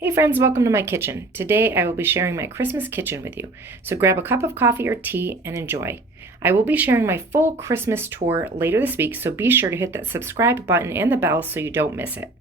Hey friends, welcome to my kitchen. Today I will be sharing my Christmas kitchen with you. So grab a cup of coffee or tea and enjoy. I will be sharing my full Christmas tour later this week, so be sure to hit that subscribe button and the bell so you don't miss it.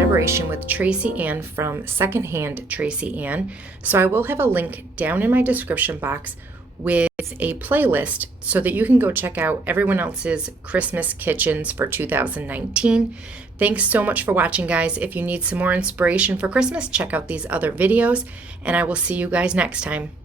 collaboration with Tracy Ann from Secondhand Tracy Ann. So I will have a link down in my description box with a playlist so that you can go check out everyone else's Christmas kitchens for 2019. Thanks so much for watching, guys. If you need some more inspiration for Christmas, check out these other videos, and I will see you guys next time.